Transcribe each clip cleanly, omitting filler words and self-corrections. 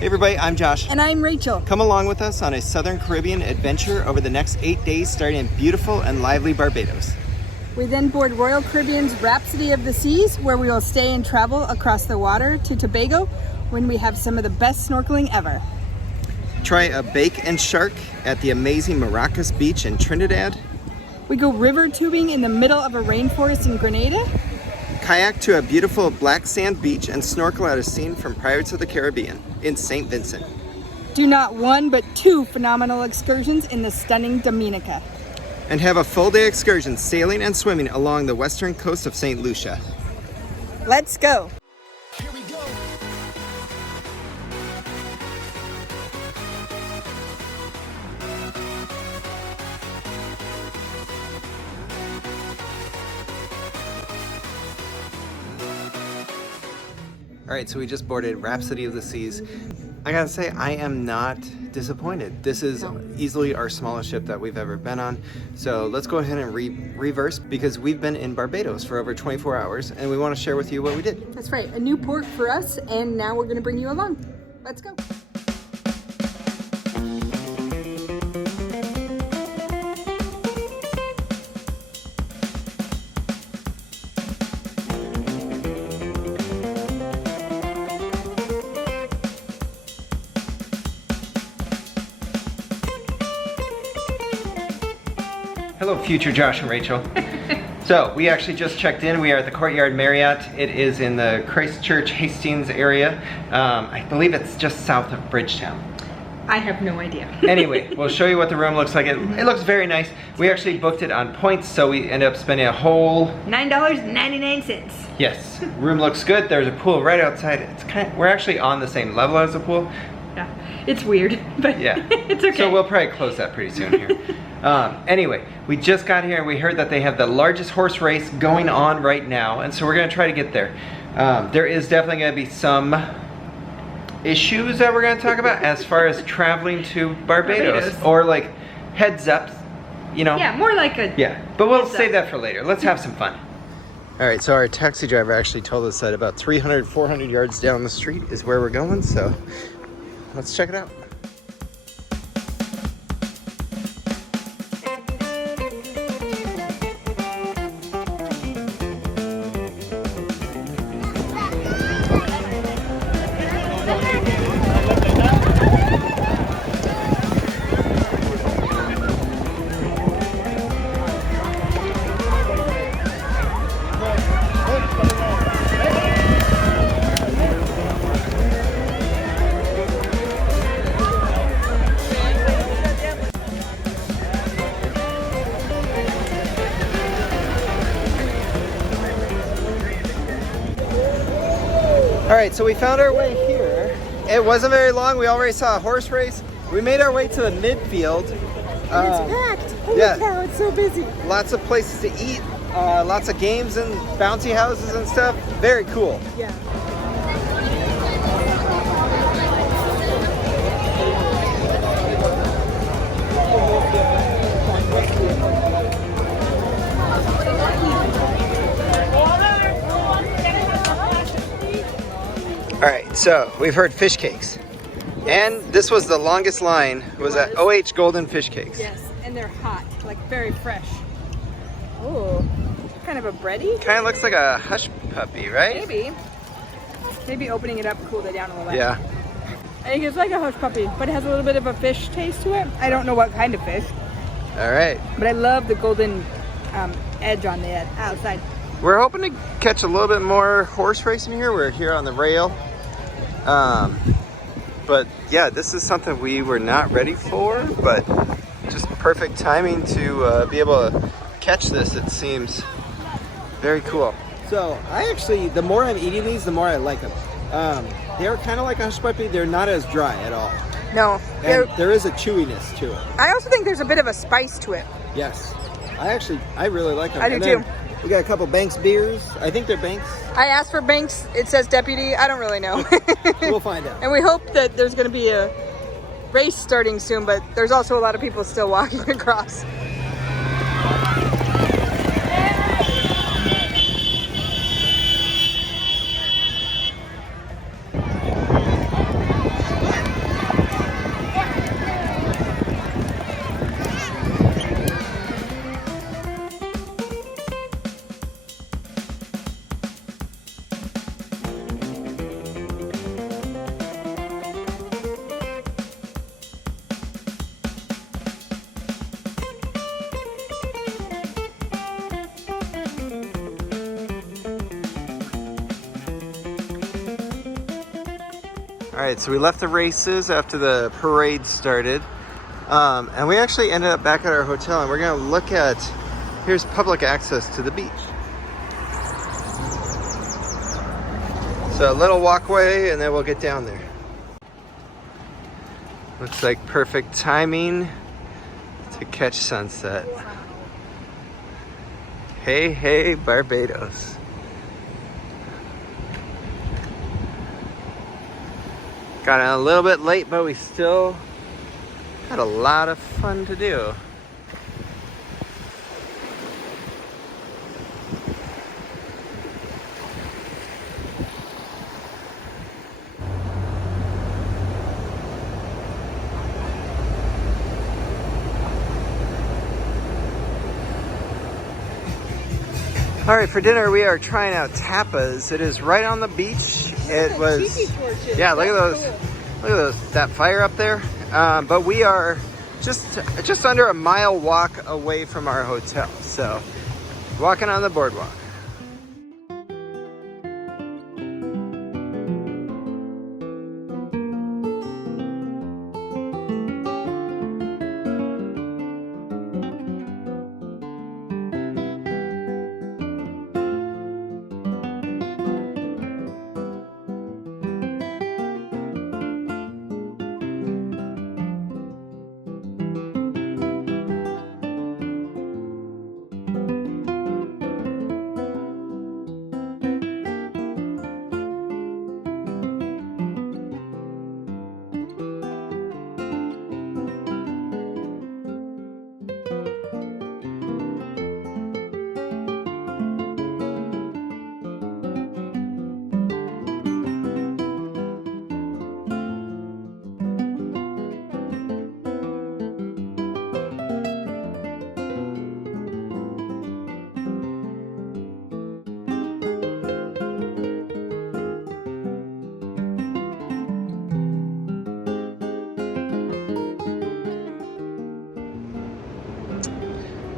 Hey everybody, I'm Josh. And I'm Rachel. Come along with us on a Southern Caribbean adventure over the next 8 days starting in beautiful and lively Barbados. We then board Royal Caribbean's Rhapsody of the Seas, where we will stay and travel across the water to Tobago when we have some of the best snorkeling ever. Try a bake and shark at the amazing Maracas Beach in Trinidad. We go river tubing in the middle of a rainforest in Grenada. Kayak to a beautiful black sand beach and snorkel at a scene from Pirates of the Caribbean in St. Vincent. Do not one, but two phenomenal excursions in the stunning Dominica. And have a full day excursion sailing and swimming along the western coast of St. Lucia. Let's go. Here we go. All right, so we just boarded Rhapsody of the Seas. I gotta say, I am not disappointed. This is easily our smallest ship that we've ever been on. So let's go ahead and reverse because we've been in Barbados for over 24 hours and we want to share with you what we did. That's right, a new port for us, and now we're gonna bring you along. Let's go. Hello, future Josh and Rachel. So we actually just checked in. We are at the Courtyard Marriott. It is in the Christchurch Hastings area. I believe it's just south of Bridgetown. I have no idea. Anyway, we'll show you what the room looks like. It looks very nice. We actually booked it on points, so we ended up spending a whole $9.99. Yes. Room looks good. There's a pool right outside. We're actually on the same level as the pool. Yeah, it's weird, but Yeah. it's okay. So we'll probably close that pretty soon here. Anyway, we just got here and we heard that they have the largest horse race going on right now, and so we're gonna try to get there. There is definitely gonna be some issues that we're gonna talk about as far as traveling to Barbados. Or like heads ups, you know? Yeah, more like a... Yeah, but we'll Heads save up. that for later. Let's have some fun. All right, so our taxi driver actually told us that about 300, 400 yards down the street is where we're going, so let's check it out. All right, so we found our way here. It wasn't very long. We already saw a horse race. We made our way to the midfield. It's packed. Holy yeah. cow, it's so busy. Lots of places to eat, lots of games and bouncy houses and stuff. Very cool. Yeah. All right, so we've heard fish cakes. And this was the longest line, was at OH Golden Fish Cakes. Yes, and they're hot, like very fresh. Oh, kind of a bready? Kind of looks like a hush puppy, right? Maybe. Maybe opening it up cooled it down a little bit. Yeah. I think it's like a hush puppy, but it has a little bit of a fish taste to it. I don't know what kind of fish, All right. but I love the golden edge on the outside. We're hoping to catch a little bit more horse racing here. We're here on the rail. But yeah, this is something we were not ready for, but just perfect timing to be able to catch this, it seems. Very cool. So I actually, the more I'm eating these, the more I like them. They're kind of like a hush puppy. They're not as dry at all. No, And there is a chewiness to it. I also think there's a bit of a spice to it. Yes. I really like them. I do And then too. We got a couple Banks beers. I think they're Banks. I asked for Banks. It says deputy. I don't really know. We'll find out. And we hope that there's going to be a race starting soon, but there's also a lot of people still walking across. right, so we left the races after the parade started. And we actually ended up back at our hotel, and we're gonna look at, here's public access to the beach. So a little walkway, and then we'll get down there. Looks like perfect timing to catch sunset. Hey, hey, Barbados. Got in a little bit late, but we still had a lot of fun to do. All right, for dinner we are trying out Tapas. It is right on the beach. It was, yeah. Look at those, look at those. That fire up there. But we are just under a mile walk away from our hotel. So, walking on the boardwalk.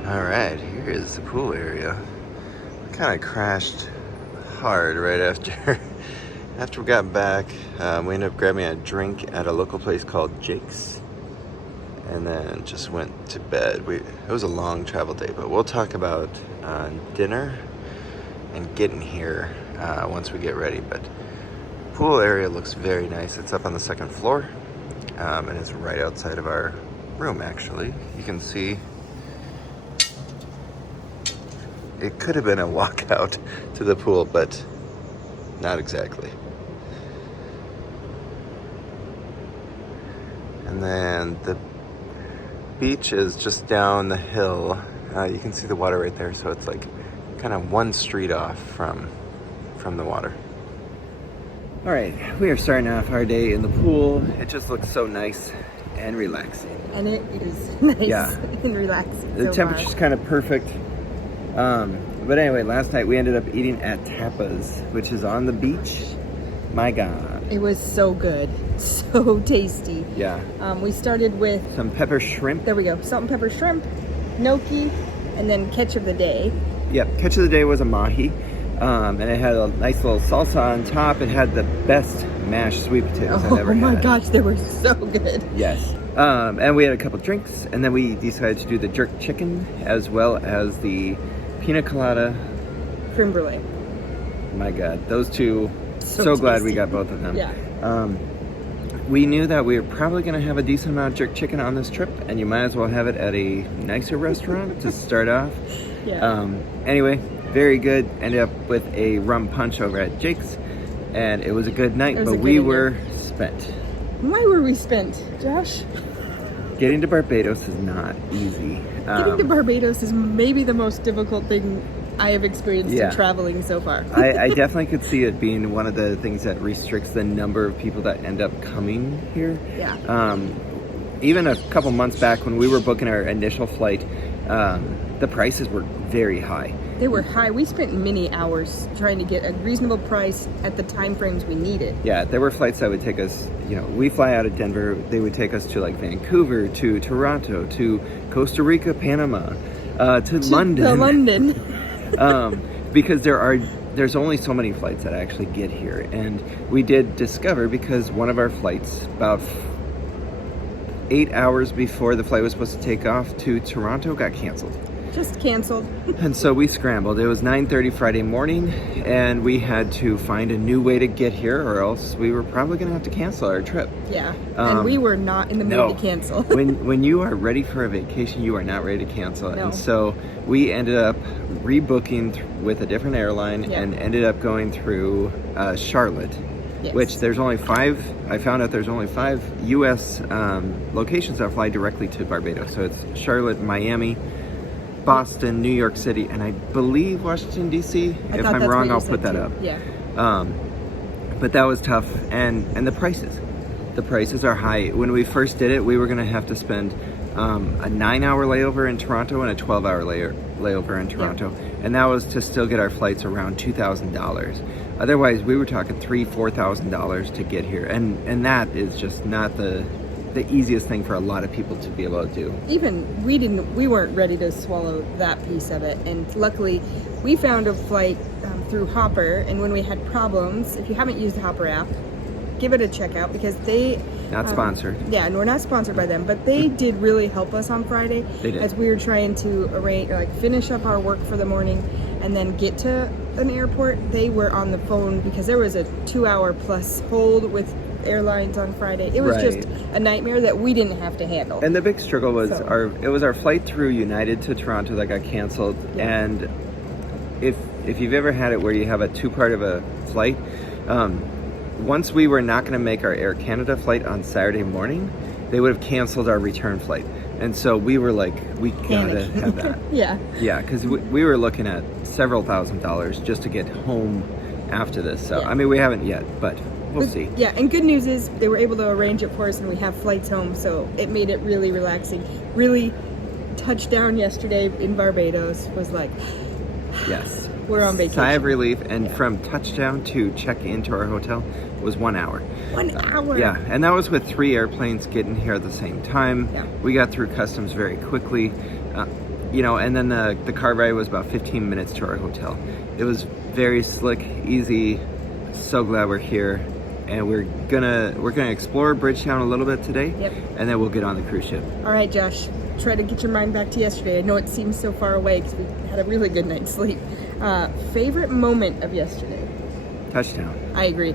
All right, here is the pool area. We kind of crashed hard right after we got back. We ended up grabbing a drink at a local place called Jake's, and then just went to bed. It was a long travel day, but we'll talk about dinner and getting here once we get ready. But pool area looks very nice. It's up on the second floor, and it's right outside of our room. Actually, you can see. It could have been a walkout to the pool, but not exactly. And then the beach is just down the hill. You can see the water right there, so it's like kind of one street off from the water. All right, we are starting off our day in the pool. It just looks so nice and relaxing. And it is nice and relaxing. The temperature's kind of perfect. But anyway, last night we ended up eating at Tapas, which is on the beach. My God. It was so good. So tasty. Yeah. We started with some pepper shrimp. There we go. Salt and pepper shrimp, gnocchi, and then catch of the day. Yep, catch of the day was a mahi. And it had a nice little salsa on top. It had the best mashed sweet potatoes I've ever had. Oh my gosh, they were so good. Yes. And we had a couple drinks, and then we decided to do the jerk chicken as well as the pina colada. Creme brulee. My God, those two, so glad we got both of them. Yeah. We knew that we were probably going to have a decent amount of jerk chicken on this trip, and you might as well have it at a nicer restaurant to start off. Yeah. Anyway, very good. Ended up with a rum punch over at Jake's, and it was a good night, but we were spent. Why were we spent, Josh? Getting to Barbados is not easy. Getting to Barbados is maybe the most difficult thing I have experienced in traveling so far. I definitely could see it being one of the things that restricts the number of people that end up coming here. Yeah. Even a couple months back when we were booking our initial flight, the prices were very high. They were high. We spent many hours trying to get a reasonable price at the time frames we needed. Yeah, there were flights that would take us, we fly out of Denver, they would take us to like Vancouver, to Toronto, to Costa Rica, Panama, to London. London. Because there are there's only so many flights that actually get here, and we did discover, because one of our flights about 8 hours before the flight was supposed to take off to Toronto got canceled. Just canceled. And so we scrambled. It was 9:30 Friday morning, and we had to find a new way to get here, or else we were probably going to have to cancel our trip. Yeah, and we were not in the mood to cancel. when you are ready for a vacation, you are not ready to cancel. No. And so we ended up rebooking with a different airline, and ended up going through Charlotte. Yes. Which there's only 5, I found out there's only 5 U.S. Locations that fly directly to Barbados. So it's Charlotte, Miami, Boston, New York City, and I believe Washington, D.C. If I'm wrong, I'll put that up. Yeah. But that was tough, and the prices. The prices are high. When we first did it, we were going to have to spend a 9-hour layover in Toronto and a 12-hour layover in Toronto. Yeah. And that was to still get our flights around $2,000. Otherwise, we were talking $3,000-$4,000 to get here. And that is just not the easiest thing for a lot of people to be able to do. Even we weren't ready to swallow that piece of it. And luckily, we found a flight through Hopper. And when we had problems, if you haven't used the Hopper app, give it a check out, because they... Not sponsored. Yeah, and we're not sponsored by them, but they did really help us on Friday. They did. As we were trying to finish up our work for the morning and then get to an airport. They were on the phone because there was a 2-hour plus hold with airlines on Friday. It was just a nightmare that we didn't have to handle. And the big struggle was our flight through United to Toronto that got canceled. Yeah. And if you've ever had it where you have a 2-part of a flight, once we were not going to make our Air Canada flight on Saturday morning, they would have canceled our return flight. And so we were like, we gotta have that. Yeah. Yeah, because we were looking at several $1,000s just to get home after this. So, I mean, we haven't yet, but we'll see. Yeah, and good news is they were able to arrange it for us, and we have flights home, so it made it really relaxing. Really, touchdown yesterday in Barbados was like, yes, we're on vacation. Sigh of relief, and from touchdown to check into our hotel was 1 hour. 1 hour? Yeah, and that was with 3 airplanes getting here at the same time. Yeah. We got through customs very quickly, and then the car ride was about 15 minutes to our hotel. It was very slick, easy. So glad we're here, and we're gonna explore Bridgetown a little bit today. Yep. And then we'll get on the cruise ship. All right, Josh, try to get your mind back to yesterday. I know it seems so far away because we had a really good night's sleep. Favorite moment of yesterday? Touchdown. I agree.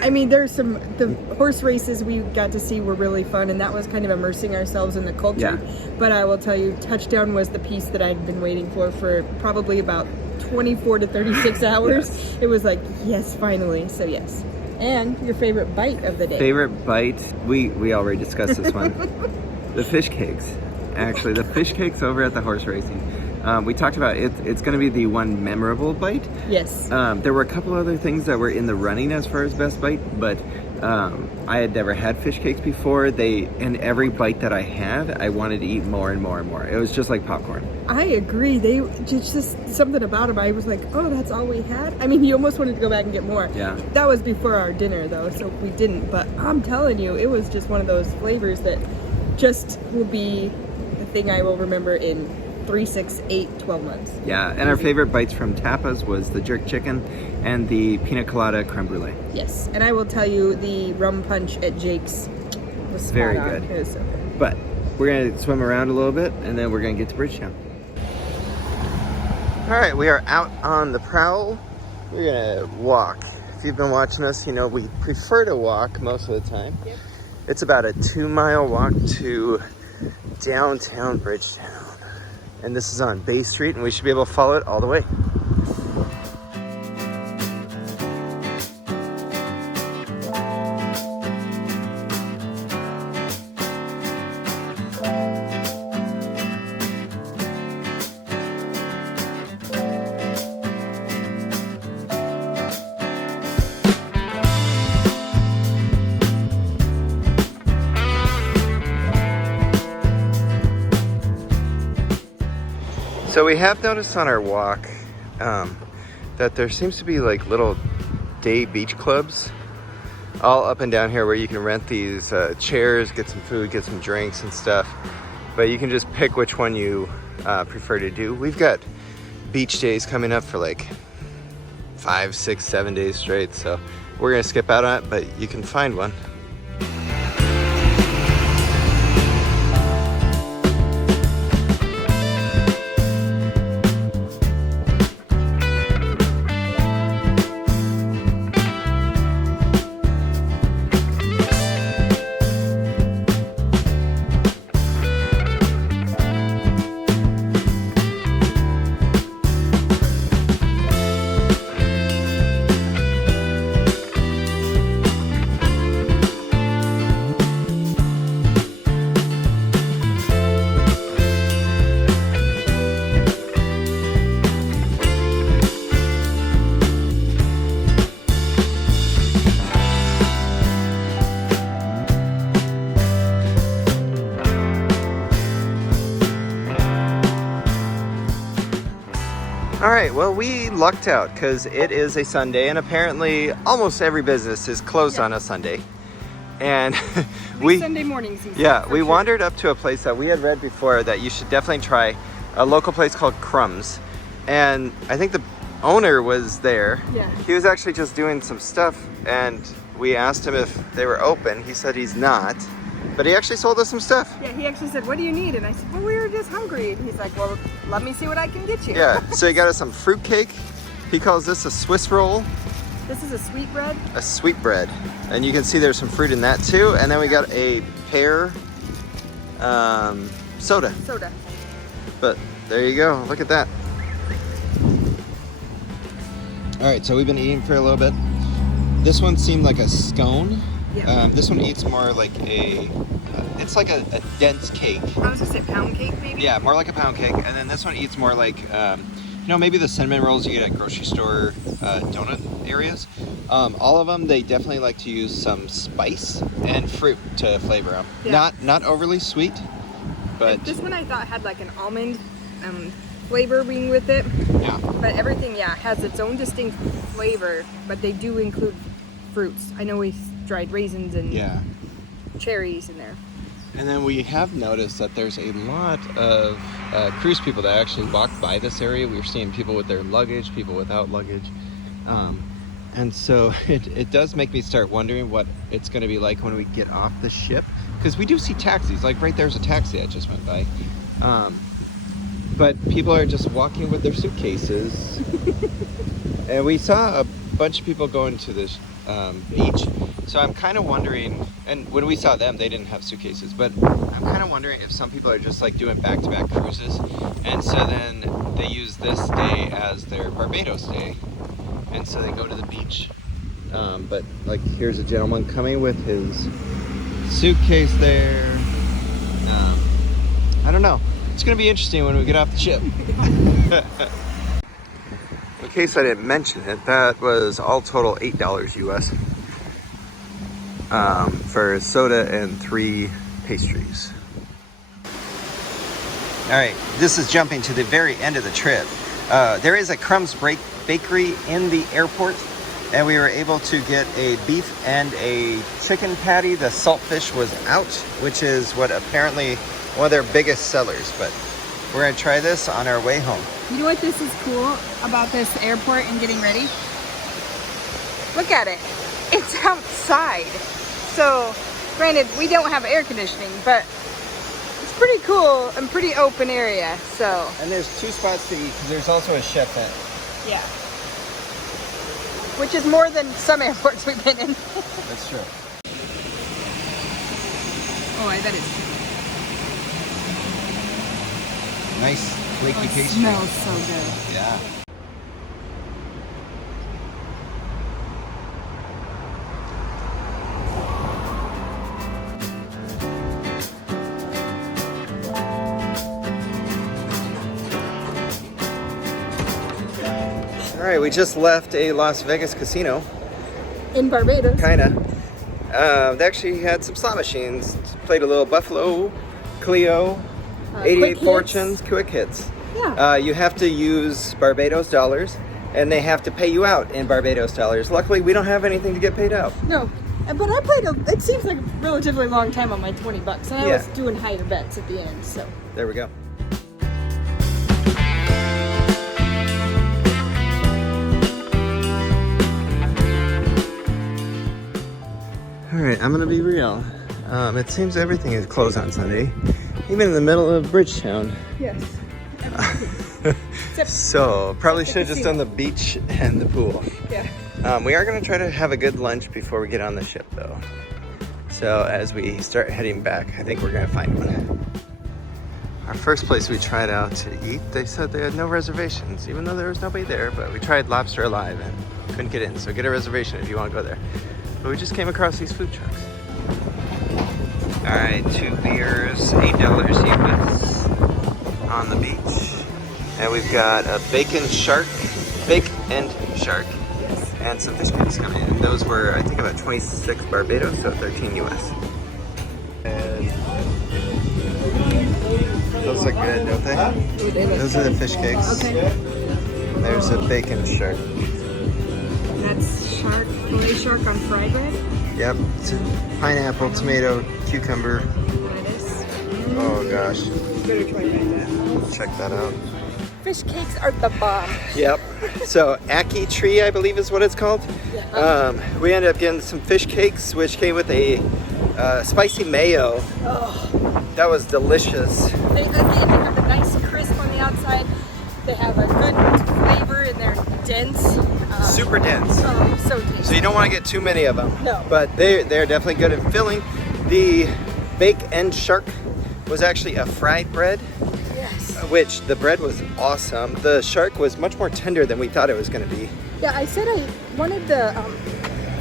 I mean, the horse races we got to see were really fun, and that was kind of immersing ourselves in the culture. Yeah. But I will tell you, touchdown was the piece that I'd been waiting for probably about 24 to 36 hours. Yes. It was like, yes, finally. So yes. And your favorite bite of the day? Favorite bite? We already discussed this one. The fish cakes. Actually, the fish cakes over at the horse racing. We talked about it. It's going to be the one memorable bite. Yes. There were a couple other things that were in the running as far as best bite, but I had never had fish cakes before. And every bite that I had, I wanted to eat more and more and more. It was just like popcorn. I agree. They just something about them. I was like, oh, that's all we had. I mean, you almost wanted to go back and get more. Yeah. That was before our dinner though, so we didn't. But I'm telling you, it was just one of those flavors that just will be the thing I will remember in 3, 6, 8, 12 months. Yeah, and our favorite bites from Tapas was the jerk chicken and the pina colada creme brulee. Yes, and I will tell you, the rum punch at Jake's was very spot on. good. It was so good. But we're going to swim around a little bit, and then we're going to get to Bridgetown. All right, we are out on the prowl. We're going to walk. If you've been watching us, you know we prefer to walk most of the time. Yep. It's about a 2-mile walk to downtown Bridgetown. And this is on Bay Street, and we should be able to follow it all the way. So we have noticed on our walk that there seems to be like little day beach clubs all up and down here where you can rent these chairs, get some food, get some drinks and stuff. But you can just pick which one you prefer to do. We've got beach days coming up for like 5, 6, 7 days straight. So we're gonna skip out on it, but you can find one. All right, well, we lucked out because it is a Sunday, and apparently almost every business is closed on a Sunday. And Sunday mornings. We wandered up to a place that we had read before that you should definitely try, a local place called Crumbs. And I think the owner was there. Yeah. He was actually just doing some stuff, and we asked him if they were open. He said he's not. But he actually sold us some stuff. Yeah, he actually said, "What do you need?" And I said, "Well, we were just hungry." And he's like, "Well, let me see what I can get you." Yeah, so he got us some fruit cake. He calls this a Swiss roll. This is a sweet bread. A sweet bread. And you can see there's some fruit in that too. And then we got a pear soda. Soda. But there you go, look at that. All right, so we've been eating for a little bit. This one seemed like a scone. Yeah. This one eats more like it's like a dense cake. I was gonna say pound cake, maybe? Yeah, more like a pound cake. And then this one eats more like, maybe the cinnamon rolls you get at grocery store donut areas. All of them, they definitely like to use some spice and fruit to flavor them. Yeah. Not overly sweet, but... This one I thought had like an almond flavoring with it. Yeah. But everything, has its own distinct flavor, but they do include fruits. I know we dried raisins and cherries in there. And then we have noticed that there's a lot of cruise people that actually walk by this area. We're seeing people with their luggage, people without luggage. And so it does make me start wondering what it's going to be like when we get off the ship. Because we do see taxis, like right there's a taxi that just went by. But people are just walking with their suitcases. And we saw a bunch of people going to this beach. So I'm kind of wondering, and when we saw them, they didn't have suitcases, but I'm kind of wondering if some people are just like doing back-to-back cruises. And so then they use this day as their Barbados day. And so they go to the beach. But like here's a gentleman coming with his suitcase there. I don't know. It's going to be interesting when we get off the ship. In case I didn't mention it, that was all total $8 US for soda and 3 pastries. All right, this is jumping to the very end of the trip. There is a Crumbs bakery in the airport, and we were able to get a beef and a chicken patty. The saltfish was out, which is what apparently one of their biggest sellers, but we're gonna try this on our way home. You know what this is cool about this airport and getting ready? Look at it. It's outside. So, granted, we don't have air conditioning, but it's pretty cool and pretty open area, so. And there's 2 spots to eat, because there's also a chef vent. Yeah. Which is more than some airports we've been in. That's true. Oh, I bet it's Nice flaky it pastry. smells so good. Yeah. All right, we just left a Las Vegas casino. In Barbados. Kinda. They actually had some slot machines. Played a little Buffalo, Clio, 88 quick fortunes, quick hits. Yeah. You have to use Barbados dollars, and they have to pay you out in Barbados dollars. Luckily, we don't have anything to get paid out. No, but I played it seems like a relatively long time on my 20 bucks, and I was doing higher bets at the end, so. There we go. right, I'm gonna be real. It seems everything is closed on Sunday, even in the middle of Bridgetown. Yes. So probably should have just done the beach and the pool. Yeah. We are gonna try to have a good lunch before we get on the ship though. So as we start heading back, I think we're gonna find one. Our first place we tried out to eat, they said they had no reservations, even though there was nobody there, but we tried Lobster Alive and couldn't get in. So get a reservation if you wanna go there. But we just came across these food trucks. All right, 2 beers, $8 US on the beach. And we've got a bacon and shark, and some fish cakes coming in. Those were, I think, about 26 Barbados, so 13 US. And those look good, don't they? Those are the fish cakes. Okay. There's a bacon shark. That's filet shark on fried bread. Yep, it's pineapple, tomato, cucumber. Lettuce. Oh gosh, Better try that. check that out. Fish cakes are the bomb. Yep. So Ackee Tree, I believe is what it's called. Yeah. We ended up getting some fish cakes, which came with a spicy mayo. Oh. That was delicious. They have a nice crisp on the outside. They have a good flavor and they're dense. Super dense. Oh, so tasty. So you don't want to get too many of them. No. But they're definitely good at filling. The bake and shark was actually a fried bread. Yes. Which the bread was awesome. The shark was much more tender than we thought it was going to be. Yeah, I said I wanted the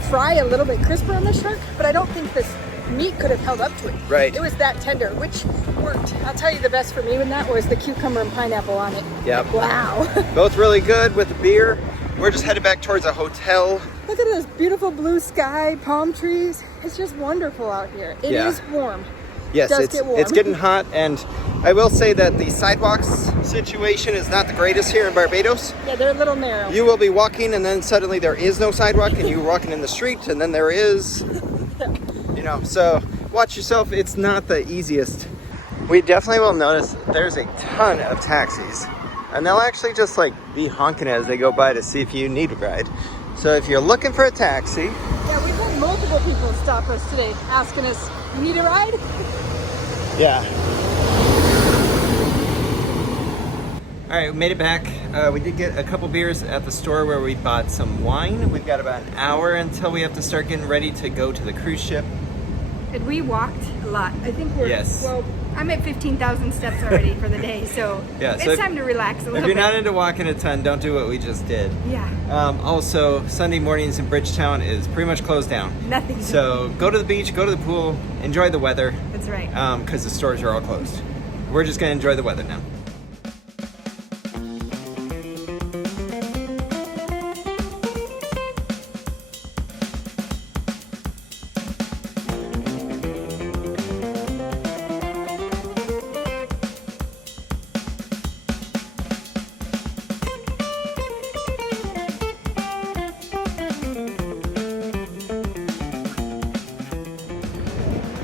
fry a little bit crisper on the shark, but I don't think this meat could have held up to it. Right. It was that tender, which worked. I'll tell you the best for me when that was the cucumber and pineapple on it. Yep. Wow. Both really good with the beer. We're just headed back towards a hotel. Look at this beautiful blue sky, palm trees. It's just wonderful out here. It is warm. Yes, Does get warm. it's getting hot, and I will say that the sidewalks situation is not the greatest here in Barbados. Yeah, they're a little narrow. You will be walking, and then suddenly there is no sidewalk, and you're walking in the street, and then there is. You know, so watch yourself. It's not the easiest. We definitely will notice there's a ton of taxis, and they'll actually just like be honking as they go by to see if you need a ride. So if you're looking for a taxi. Yeah, we've had multiple people stop us today asking us, you need a ride? Yeah. All right, we made it back. We did get a couple beers at the store where we bought some wine. We've got about an hour until we have to start getting ready to go to the cruise ship. And we walked a lot. I think we're, Yes. well, I'm at 15,000 steps already for the day, so, Yeah, it's so if- time to relax a little If bit. you're not into walking a ton, don't do what we just did. Yeah, Also, Sunday mornings in Bridgetown is pretty much closed down. nothing. So go to the beach, go to the pool, enjoy the weather, That's right. because the stores are all closed. We're just gonna enjoy the weather now.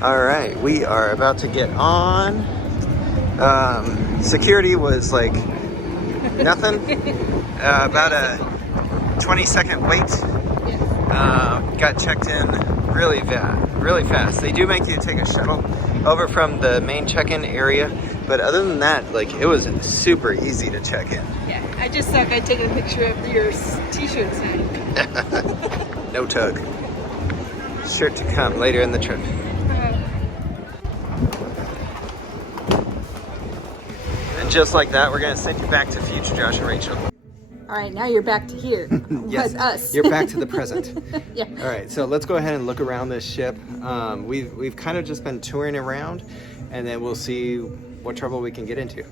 All right, we are about to get on. Security was like nothing. About a 20-second wait. Got checked in really fast. They do make you take a shuttle over from the main check-in area, but other than that, like it was super easy to check in. Yeah, I just thought I'd take a picture of your t-shirt sign. No tug. Sure to come later in the trip. And just like that, we're gonna send you back to future Josh and Rachael. All right, now you're back to here Yes, with us. you're back to the present. Yeah. All right, so let's go ahead and look around this ship. We've kind of just been touring around, and then we'll see what trouble we can get into.